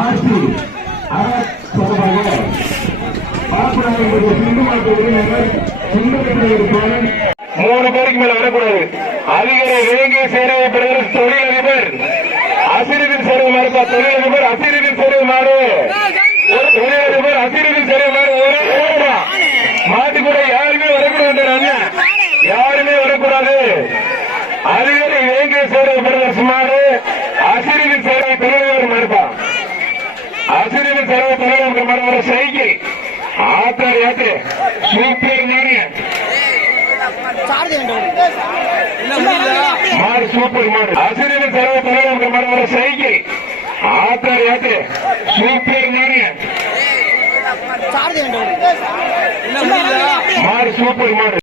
RC தொடர்பாக பாப்பனாயுடைய சிந்து மாட்டு உரிமையாளர் சிந்து மூணு பேருக்கு மேல வரக்கூடாது. அதிகாரி இலங்கை சேரவை பிரதமர் தொழிலதிபர். அசிரிதில் சேருமாறு தொழிலதிபர் அசிரிதில் ಹಸಿರಿನ ಸರ್ವ ಬರವರ ಸೈಕಿ ಆತರ ಯಾತ್ರೆ ಸೂಪರ್ ಮಾಡಿ ಮಾಡಿ ಸೂಪರ್ ಮಾಡಿ ಹಸಿರಿನ ಸರ್ವ ಬರವರ ಸೈಕಿ ಆತರ ಯಾತ್ರೆ ಸೂಪರ್ ಮಾಡಿ ಮಾಡಿ ಸೂಪರ್ ಮಾಡಿ